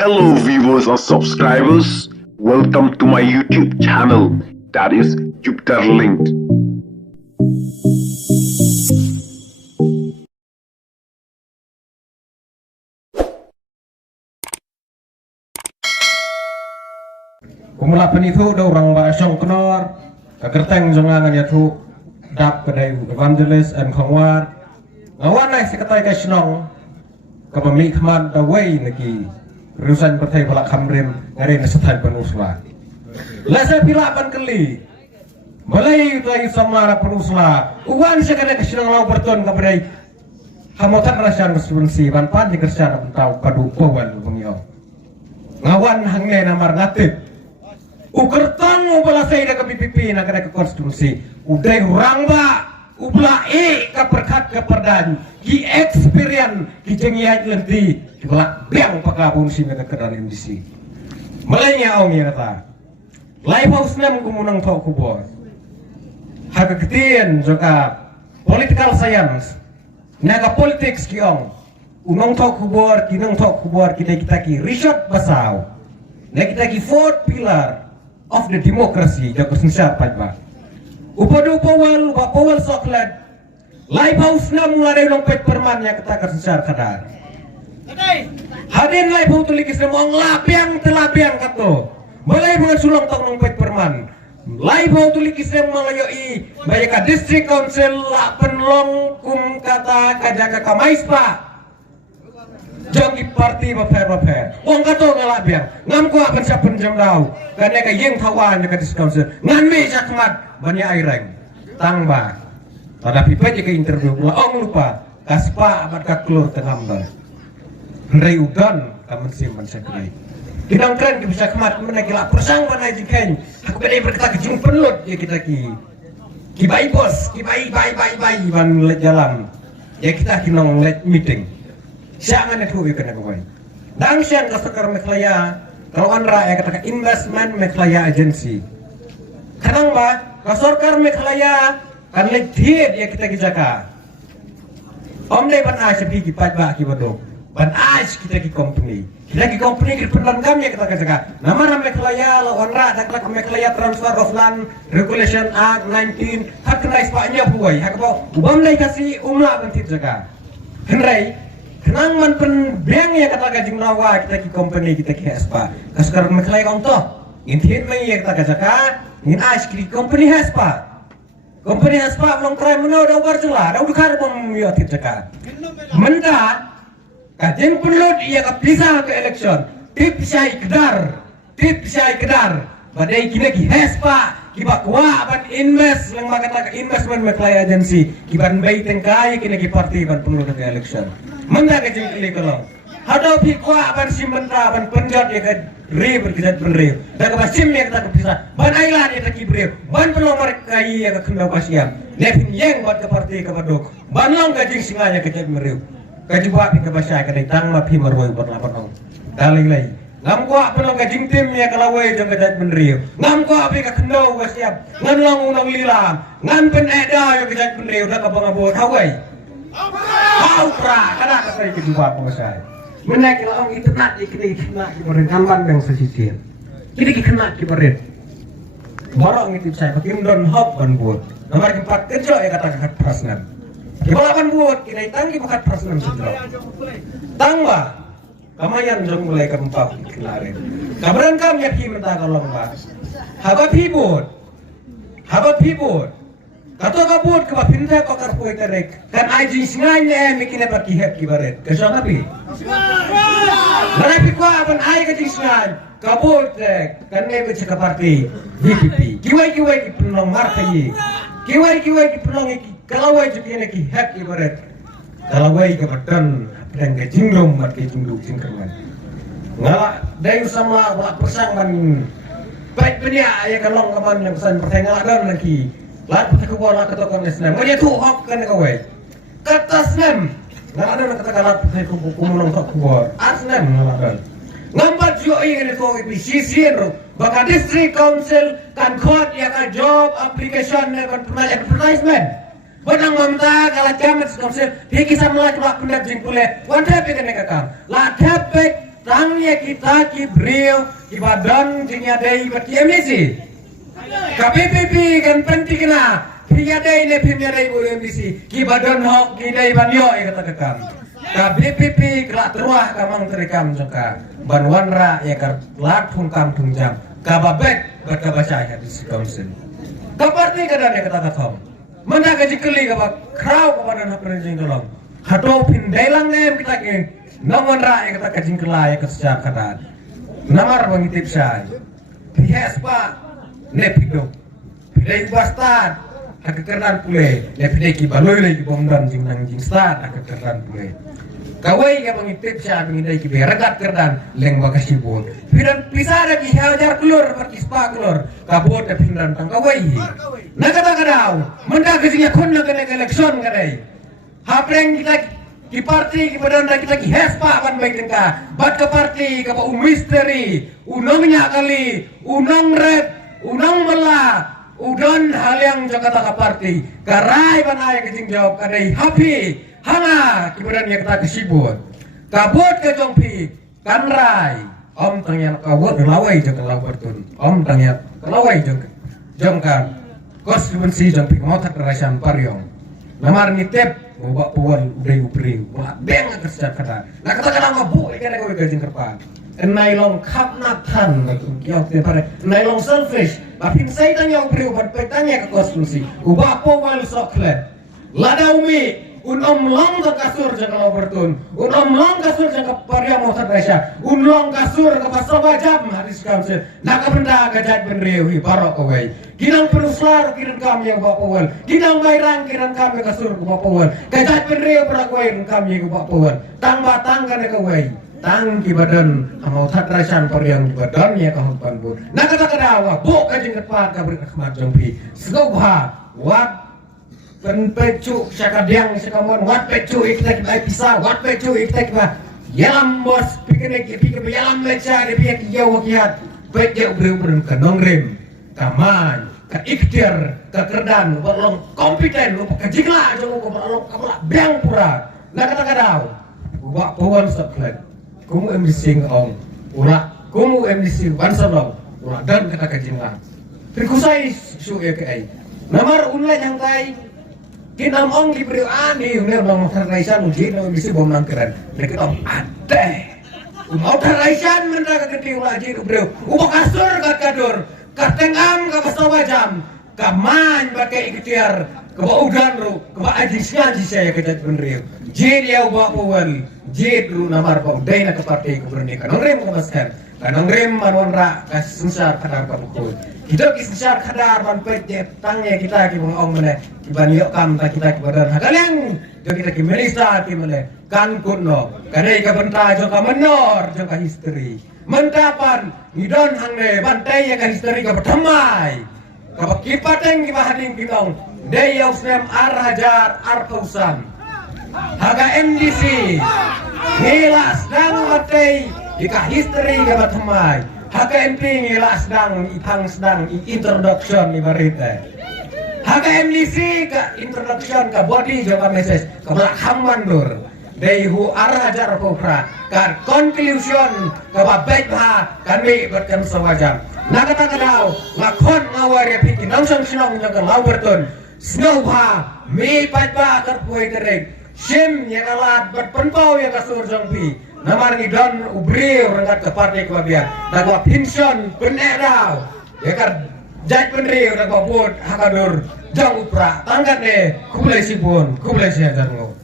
Hello viewers or subscribers, welcome to my YouTube channel, that is Jupiter Linked. Kumula penitu do orang ba syong knor kagerteng jongangan ya tu dap kedai evangelist and khongwar ngawan nai sekatai ka snong ka pamli khman da wei naki rusan pertai balak khamrem ngare na sathan penusla lasa pila pan keli malai tai samara penusla uwan sekada ka snong lau berton ka pedai hamotan rasan responsi ban pan di kersan tau kadu pawan bangyo ngawan hangne namar ngatip ukertang ubala saya ke PPP nak ke konstitusi udah orang ba ubla ke perkat ke perdan ki experience ki jengiat lenti ki balak biang pakabun si ke kedan MDC malainya ong ya kata live house nam kumunang tok kubor hak ketien joka political science naga politics ki ong unong tok kubor kinong tok kubor kita ki Richard Basau na kita ki fourth pillar of the democracy jago sensar pajba upadu powal soklat live house na mulai long pet perman yang kata sensar kadar hadin live house tulikis na mong lapiang telapiang kato mulai mga sulong tong long pet perman live house tulikis na malayoi bayaka district council la penlong kum kata kajaka kamais pa Jangi parti baper wong kato ngalak biang ngam ko akan siap penjam dau karena ka yeng tawan ka discount ngan me sakmat banyak aireng tangba pada pipet ke interview laong lupa kaspa amat ka klur tengambal ndai udan kamen simpan sakrai kinang keren ki bisa kemat menakila persang banai jikeng aku bedai berkata kejung penlut ya kita ki bai bos ki bai ban let jalan ya kita kinong let meeting siangan itu kena kau. Dan siang kasar meklaya kawan rakyat kata investment meklaya agency. Kenang ba kasar meklaya kan lehtiet ya kita kijaka. Om deh ban as pergi kipat ba kibadok. Ban as kita ki company. Kita ki company ki perlan kami ya kita kijaka. Nama meklaya lawan rakyat kata meklaya transfer of land regulation act 19 hak kena ispanya buai. Hak apa? Ubam deh kasih umlah bentit jaga. Henry kenang man pen beng ya kata kajing nawa kita ki company kita ki haspa kaskar meklai kong to intiet mai ya kata kajaka in as ki company haspa belum try menau da warjula da udukar bom yo tit jaka menda kajing penlud iya ka bisa ke election tip syai kedar badai kina ki haspa kiba kuwa ban invest lang makata investment meklai agency kiban bay tengkai kina ki party ban penlud ke election menda ke jengkili kalau hadau pi kuwa ban simenta ban penjat ya ke re berkejat benre da ka sim ya kita bisa ban ailan ya ki bre ban pelomar kai ya ke kendau pasiam nepin yeng buat ke parti ke badok ban long ka jing singanya ke jat mereu ka juba pi ke basya ke tang ma pi marwoi buat lapor ong daling lai ngam kuwa pelong ka jing tim ya kalawai jang ke jat benre ngam kuwa pi ke kendau pasiam ngan long unang lilam ngan pen eda ya ke jat benre da ka bangabot hawai kau pra kada kata itu juga pengasai menaik orang itu nak kena kibarin amban yang sesisir kini kena kibarin barang itu saya pakai don hop kan buat nomor 4 kerja ya kata kat prasnan kibalakan buat kini tangki pakat prasnan sendiri tangba kamayan jong mulai keempat kelarin kabaran kami yakin mentah kalau mbak habat hibut Kato kabut ke pinta ko karpoy terek kan aji singai ne mikine pati hep kibaret kesang api Marapi ko apan ay ka singai kabut kan ne be ka parti VPP kiwai ki penong markai kiwai ki penong ki kalawai jukine ki hep kibaret kalawai ka batan dan ka jingdom mat ki jingdum singkerman ngala dayu sama wala persang man baik penia ya kalong kaman yang pesan pertengahan lagi Lat pata ko wala kata ko nesnam. Mo dia tu hok kan ko wei. Kata snam. Na ada kata kalat pata ko kumunong tok ko. Asnam ngalakan. Ngambat yo ini to PCC ro. Baka district council kan court ya ka job application ne kan advertisement. Banang mamta kalat jamet council. Hiki samla ko pendat jing pule. Wan tapi kan ka. La tapek tang ya kita ki brio ki badan tingnya dai bati emisi KPPP kan penting kena tingnya dai le pimnya dai bu emisi ki badan hok ki dai banyo ya kata kekam KPPP kelak teruah kamang terikam jangka banwan ra ya kar lak thung kam thung jam kababek baca baca ya di council kaparti kadang ya kata katom mana gaji keli kabak kraw kapadan hapen jing tolong hato pindailang nem kita ke namun rakyat kata kajing kelai kesejak kadaan namar bangitip say pihes pak nepido pidai bastad hakekeran pule nepidai ki baloi lagi bomdan jing nang jing stad hakekeran pule kawai ka bangitip say bangidai ki beragat kerdan leng bakasi bon pidan pisara ki hajar keluar parkispa keluar kabut te pindan tang kawai nakata kadau menda kajingnya kon na kene election kadai hapreng kita ki parti ki badan kita ki hespa ban baik tengka bat ke parti ke misteri unongnya kali unong red unong mela udon hal yang Jakarta ke parti karai ban aya kecing jawab kadai happy hanga ki badan kita kesibut kabut ke jongpi kanrai om tanya kabut lawai jeng lawartun om tanya lawai jengkan konstitusi jongpi ngotak rasan pariong namar nitep bawa puan ubreu wah beng kerja kata nah kata kata ngabu ikan aku gajing kerpan nailong kap natan kiok te pare nailong selfish tapi saya tanya ubreu ban petanya ke konstitusi ubah puan soklet lada umi long ke kasur jangan overtun long kasur jangan pariang mau terasa long kasur ke pasal wajam hadis council nak benda gajat benreu hi parok kawai kinang peruslar kiran kami yang bawa pawal kinang bayrang kiran kami kasur ke bawa pawal gajat benreu berakwain kami ke bawa pawal tang batang kan kawai tang ki badan mau terasa pariang badan ya kahupan bun nak kata kadawa bu kajing kepat kabur rahmat jompi segobha wat penpecu syakadiang sekamon wat pecu iktek bai pisah wat pecu iktek ba yalam bos pikir yalam leca de pihak jauh kiat pece ubreu kanong rem kaman ka ikhtiar ka kerdan balong kompeten lu kajigla jong ko balong kabla bang pura na kata kadau ba pawan saklet kumu emdising ong ura kumu emdising bansalong ura dan kata kajingla trikusai su ekai namar unla yang tai kinam ong diberi ani uner bang teraisan uji no bisi bom nangkeran mereka om ada mau teraisan mendaga gede lagi bro ubah kasur kat kadur katengam ka pasawa jam kaman pakai ikhtiar ke udan ru ke ajisnya aji saya kejat benriu jid ya ubah powal jid ru namar bom daina ke partai gubernur kanong rem ke maskan kanong rem manwan ra kasensar kadar ka bukul kita kisah kadar ban pet tangnya kita ki ong mene ki ban yok kam ta kita ki badan hakaleng jo kita ki melisa ki mene kan kunno kadai ka benta jo ka menor jo ka history mentapan ngidon hangne bantai ya ka history ka pertamai ka pakipateng ki bahading kinong dei yausnem arhajar arpausan haga MDC hilas dang matei ka history ka pertamai HKMP ngila sedang introduction ibaratnya HKMDC ke introduction ke body jawab message ke belakang mandur dari hu arah hajar popra ke conclusion ke baik ha kami berkan sewajam nak kata kadau lakon ngawar ya piki nangsang sinong nyaka lauberton snow ha mi patba terpuai tereng sim yang alat berpenpau yang kasur jongpi namar ngidon ubreu rengat ke partai kebabian nagwa pension penedau ya kan jaj penreu nagwa bot hakadur jang upra tangkat ne kublai sibun kublai siajar ngo